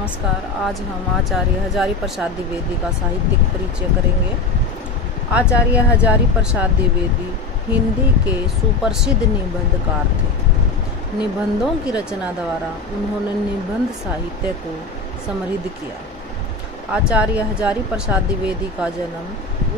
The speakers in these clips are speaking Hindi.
नमस्कार। आज हम आचार्य हजारी प्रसाद द्विवेदी का साहित्यिक परिचय करेंगे। आचार्य हजारी प्रसाद द्विवेदी हिंदी के सुप्रसिद्ध निबंधकार थे। निबंधों की रचना द्वारा उन्होंने निबंध साहित्य को समृद्ध किया। आचार्य हजारी प्रसाद द्विवेदी का जन्म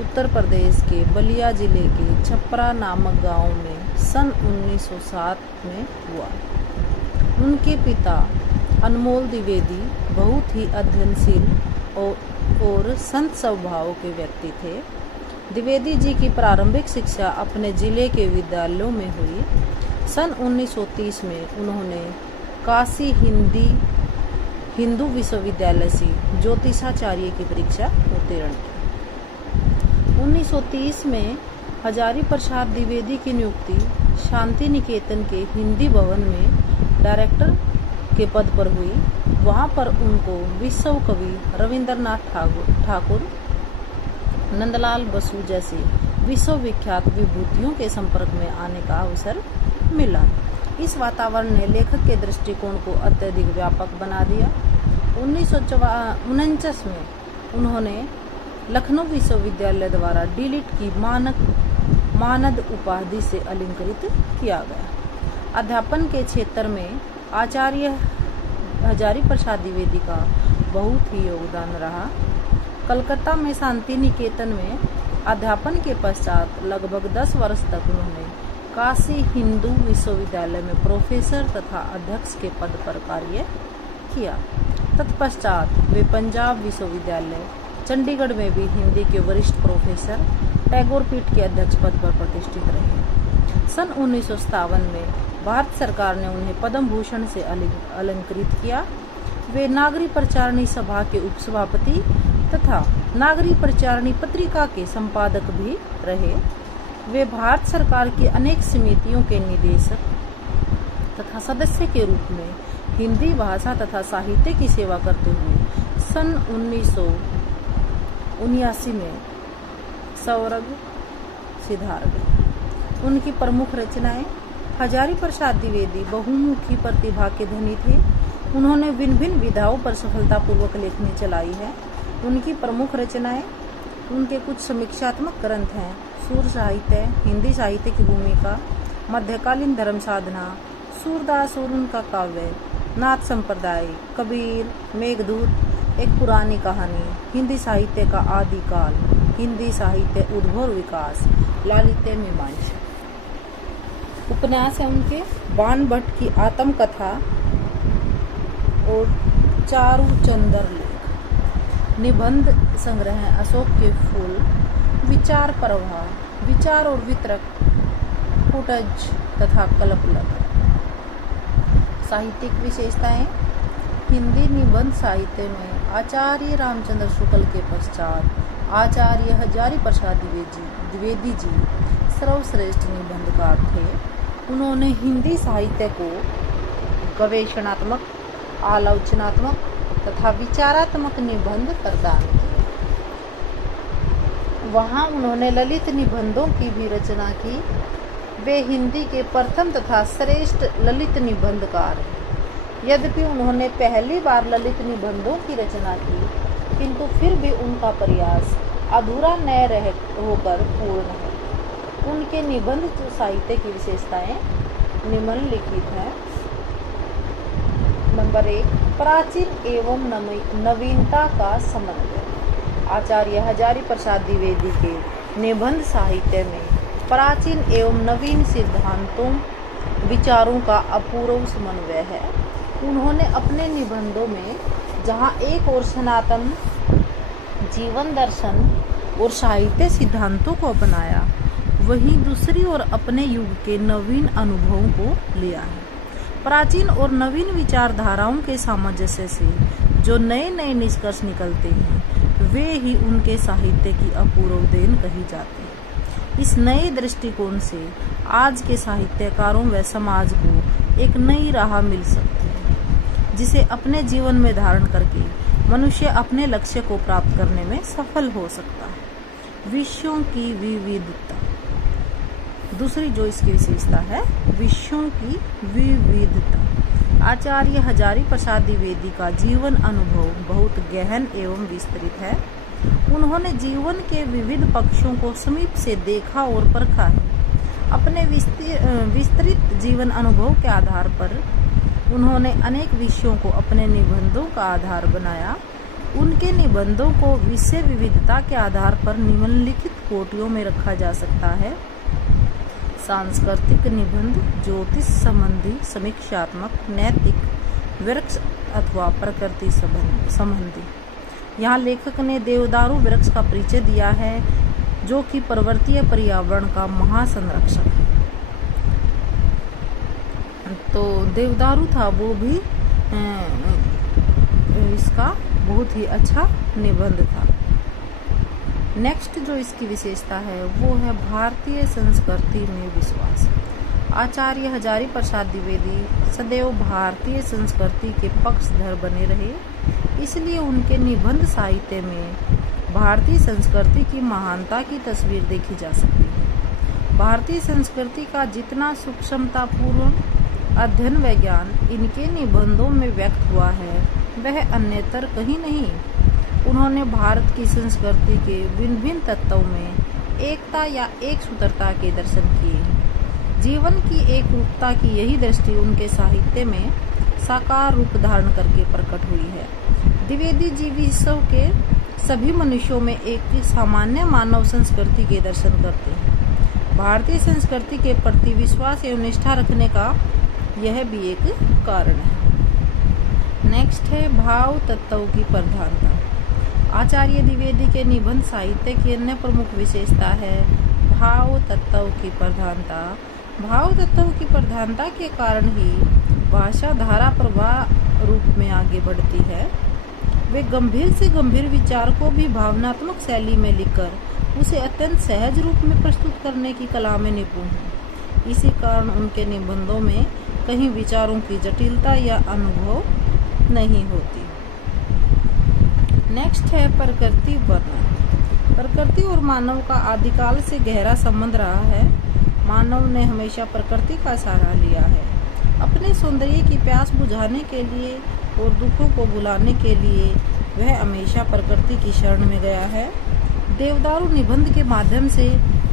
उत्तर प्रदेश के बलिया जिले के छपरा नामक गांव में सन 1907 में हुआ। उनके पिता अनमोल द्विवेदी बहुत ही अध्ययनशील और संत स्वभाव के व्यक्ति थे। द्विवेदी जी की प्रारंभिक शिक्षा अपने जिले के विद्यालयों में हुई। सन 1930 में उन्होंने काशी हिंदू विश्वविद्यालय से ज्योतिषाचार्य की परीक्षा उत्तीर्ण की। 1930 में हजारी प्रसाद द्विवेदी की नियुक्ति शांति निकेतन के हिंदी भवन में डायरेक्टर के पद पर हुई। वहां पर उनको विश्व कवि रविंद्रनाथ ठाकुर, नंदलाल बसु जैसे विश्वविख्यात विभूतियों के संपर्क में आने का अवसर मिला। इस वातावरण ने लेखक के दृष्टिकोण को अत्यधिक व्यापक बना दिया। 1949 में उन्होंने लखनऊ विश्वविद्यालय द्वारा डीलिट की मानद उपाधि से अलंकृत किया गया। अध्यापन के क्षेत्र में आचार्य हजारी प्रसाद द्विवेदी का बहुत ही योगदान रहा। कलकत्ता में शांति निकेतन में अध्यापन के पश्चात लगभग 10 वर्ष तक उन्होंने काशी हिंदू विश्वविद्यालय में प्रोफेसर तथा अध्यक्ष के पद पर कार्य किया। तत्पश्चात वे पंजाब विश्वविद्यालय चंडीगढ़ में भी हिंदी के वरिष्ठ प्रोफेसर टैगोर पीठ के अध्यक्ष पद पर प्रतिष्ठित रहे। सन 1957 में भारत सरकार ने उन्हें पद्म भूषण से अलंकृत किया। वे नागरी प्रचारणी सभा के उपसभापति तथा नागरी प्रचारणी पत्रिका के संपादक भी रहे। वे भारत सरकार की अनेक समितियों के निदेशक तथा सदस्य के रूप में हिंदी भाषा तथा साहित्य की सेवा करते हुए सन 1979 में स्वर्ग सिधार गए। उनकी प्रमुख रचनाएं हजारी प्रसाद द्विवेदी बहुमुखी प्रतिभा के धनी थे। उन्होंने भिन्न भिन्न विधाओं पर सफलतापूर्वक लेखनी चलाई है। उनकी प्रमुख रचनाएं, उनके कुछ समीक्षात्मक ग्रंथ हैं: सूर साहित्य, हिंदी साहित्य की भूमिका, मध्यकालीन धर्म साधना, सूरदास और उनका काव्य, नाथ संप्रदाय, कबीर, मेघदूत, एक पुरानी कहानी, हिंदी साहित्य का आदिकाल, हिंदी साहित्य उद्भव और विकास, लालित्य मीमांसा। उपन्यास है उनके बाण भट्ट की आत्मकथा और चारू चंदर लेख। निबंध संग्रह है अशोक के फूल, विचार प्रवाह, विचार और वितरक, फुटज तथा कल्पलक। साहित्यिक विशेषताएं: हिंदी निबंध साहित्य में आचार्य रामचंद्र शुक्ल के पश्चात आचार्य हजारी प्रसाद द्विवेदी जी सर्वश्रेष्ठ निबंधकार थे। उन्होंने हिंदी साहित्य को गवेषणात्मक, आलोचनात्मक तथा विचारात्मक निबंध प्रदान किए। वहां उन्होंने ललित निबंधों की भी रचना की। वे हिंदी के प्रथम तथा श्रेष्ठ ललित निबंधकार हैं। यद्यपि उन्होंने पहली बार ललित निबंधों की रचना की, किंतु फिर भी उनका प्रयास अधूरा न होकर पूर्ण है। उनके निबंध साहित्य की विशेषताएं निम्नलिखित हैं। नंबर 1, प्राचीन एवं नवीनता का समन्वय। आचार्य हजारी प्रसाद द्विवेदी के निबंध साहित्य में प्राचीन एवं नवीन सिद्धांतों, विचारों का अपूर्व समन्वय है। उन्होंने अपने निबंधों में जहां एक ओर सनातन जीवन दर्शन और साहित्य सिद्धांतों को अपनाया, वहीं दूसरी ओर अपने युग के नवीन अनुभवों को लिया है। प्राचीन और नवीन विचारधाराओं के सामंजस्य से जो नए नए निष्कर्ष निकलते हैं, वे ही उनके साहित्य की अपूर्व देन कही जाती है। इस नए दृष्टिकोण से आज के साहित्यकारों व समाज को एक नई राह मिल सकती है, जिसे अपने जीवन में धारण करके मनुष्य अपने लक्ष्य को प्राप्त करने में सफल हो सकता है। विषयों की विविधता। दूसरी जो इसकी विशेषता है, विषयों की विविधता। आचार्य हजारी प्रसाद द्विवेदी का जीवन अनुभव बहुत गहन एवं विस्तृत है। उन्होंने जीवन के विविध पक्षों को समीप से देखा और परखा है। अपने विस्तृत जीवन अनुभव के आधार पर उन्होंने अनेक विषयों को अपने निबंधों का आधार बनाया। उनके निबंधों को विषय विविधता के आधार पर निम्नलिखित कोटियों में रखा जा सकता है: सांस्कृतिक निबंध, ज्योतिष संबंधी, समीक्षात्मक, नैतिक, वृक्ष अथवा प्रकृति संबंधी। यहाँ लेखक ने देवदारू वृक्ष का परिचय दिया है, जो कि पर्वतीय पर्यावरण का महासंरक्षक है। तो देवदारू था वो भी इसका बहुत ही अच्छा निबंध था। नेक्स्ट जो इसकी विशेषता है वो है भारतीय संस्कृति में विश्वास। आचार्य हजारी प्रसाद द्विवेदी सदैव भारतीय संस्कृति के पक्षधर बने रहे, इसलिए उनके निबंध साहित्य में भारतीय संस्कृति की महानता की तस्वीर देखी जा सकती है। भारतीय संस्कृति का जितना सूक्ष्मतापूर्ण अध्ययन व ज्ञान इनके निबंधों में व्यक्त हुआ है वह अन्यतर कहीं नहीं। उन्होंने भारत की संस्कृति के भिन्न भिन्न तत्वों में एकता या एक सूत्रता के दर्शन किए। जीवन की एक रूपता की यही दृष्टि उनके साहित्य में साकार रूप धारण करके प्रकट हुई है। द्विवेदी जी विश्व के सभी मनुष्यों में एक सामान्य मानव संस्कृति के दर्शन करते हैं। भारतीय संस्कृति के प्रति विश्वास एवं निष्ठा रखने का यह भी एक कारण है। नेक्स्ट है भाव तत्वों की प्रधानता। आचार्य द्विवेदी के निबंध साहित्य की अन्य प्रमुख विशेषता है भाव तत्वों की प्रधानता। भाव तत्वों की प्रधानता के कारण ही भाषा धारा प्रवाह रूप में आगे बढ़ती है। वे गंभीर से गंभीर विचार को भी भावनात्मक शैली में लिखकर उसे अत्यंत सहज रूप में प्रस्तुत करने की कला में निपुण हैं। इसी कारण उनके निबंधों में कहीं विचारों की जटिलता या अनुभव नहीं होती। नेक्स्ट है प्रकृति वर्णन। प्रकृति और मानव का आदिकाल से गहरा संबंध रहा है। मानव ने हमेशा प्रकृति का सहारा लिया है। अपने सौंदर्य की प्यास बुझाने के लिए और दुखों को भुलाने के लिए वह हमेशा प्रकृति की शरण में गया है। देवदारू निबंध के माध्यम से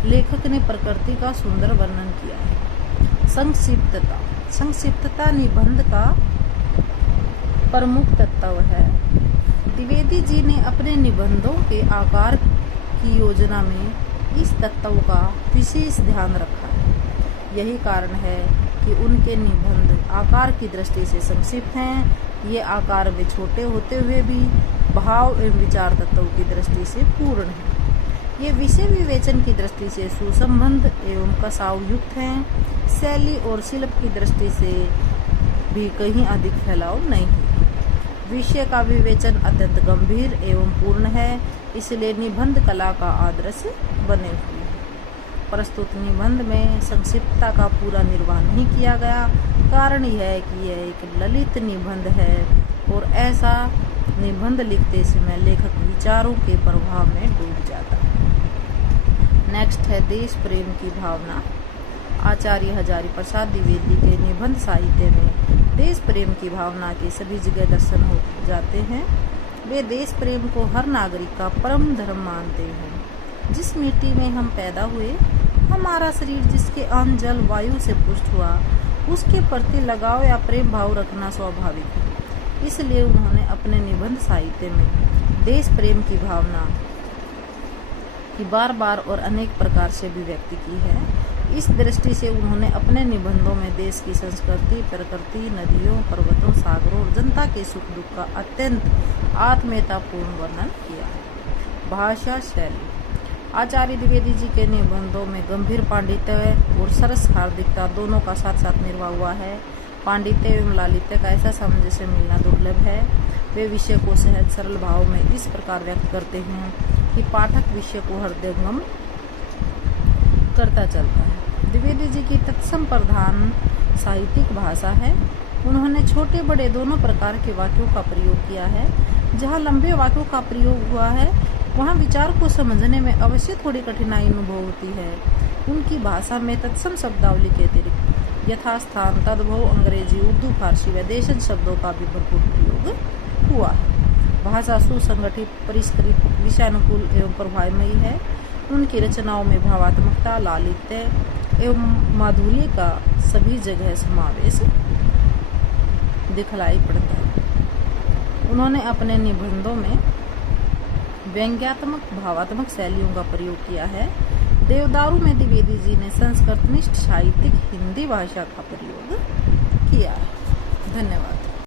लेखक ने प्रकृति का सुंदर वर्णन किया है। संक्षिप्तता। संक्षिप्तता निबंध का प्रमुख तत्व है। द्विवेदी जी ने अपने निबंधों के आकार की योजना में इस तत्व का विशेष ध्यान रखा है। यही कारण है कि उनके निबंध आकार की दृष्टि से संक्षिप्त हैं। ये आकार में छोटे होते हुए भी भाव एवं विचार तत्वों की दृष्टि से पूर्ण है। ये विषय विवेचन की दृष्टि से सुसंबद्ध एवं कसाव युक्त हैं। शैली और शिल्प की दृष्टि से भी कहीं अधिक फैलाव नहीं है। विषय का विवेचन अत्यंत गंभीर एवं पूर्ण है, इसलिए निबंध कला का आदर्श बने हुए हैं। प्रस्तुत निबंध में संक्षिप्तता का पूरा निर्वाह नहीं किया गया। कारण यह है कि यह एक ललित निबंध है और ऐसा निबंध लिखते समय लेखक विचारों के प्रभाव में डूब जाता है। नेक्स्ट है देश प्रेम की भावना। आचार्य हजारी प्रसाद द्विवेदी के निबंध साहित्य में देश प्रेम की भावना के सभी जगह दर्शन हो जाते हैं। वे देश प्रेम को हर नागरिक का परम धर्म मानते हैं। जिस मिट्टी में हम पैदा हुए, हमारा शरीर जिसके अन्न जल वायु से पुष्ट हुआ, उसके प्रति लगाव या प्रेम भाव रखना स्वाभाविक है। इसलिए उन्होंने अपने निबंध साहित्य में देश प्रेम की भावना की बार बार और अनेक प्रकार से अभिव्यक्ति की है। इस दृष्टि से उन्होंने अपने निबंधों में देश की संस्कृति, प्रकृति, नदियों, पर्वतों, सागरों और जनता के सुख दुख का अत्यंत आत्मीयतापूर्ण वर्णन किया है। भाषा शैली। आचार्य द्विवेदी जी के निबंधों में गंभीर पांडित्य और सरस हार्दिकता दोनों का साथ साथ निर्वाह हुआ है। पांडित्य एवं लालित्य का ऐसा सामंजस्य मिलना दुर्लभ है। वे विषय को सहज सरल भाव में इस प्रकार व्यक्त करते हैं कि पाठक विषय को हृदयंगम करता चलता है। द्विवेदी जी की तत्सम प्रधान साहित्यिक भाषा है। उन्होंने छोटे बड़े दोनों प्रकार के वाक्यों का प्रयोग किया है। जहाँ लंबे वाक्यों का प्रयोग हुआ है वहाँ विचार को समझने में अवश्य थोड़ी कठिनाई अनुभव होती है। उनकी भाषा में तत्सम शब्दावली के अतिरिक्त यथास्थान तद्भव अंग्रेजी, उर्दू, फारसी व देशज शब्दों का भी भरपूर प्रयोग हुआ है। भाषा सुसंगठित, परिष्कृत, विषयानुकूल एवं प्रभावमयी है। उनकी रचनाओं में भावात्मकता, लालित्य एवं माधुर्य का सभी जगह समावेश दिखलाई पड़ता है। उन्होंने अपने निबंधों में व्यंग्यात्मक, भावात्मक शैलियों का प्रयोग किया है। देवदारू में द्विवेदी जी ने संस्कृतनिष्ठ साहित्यिक हिंदी भाषा का प्रयोग किया है। धन्यवाद।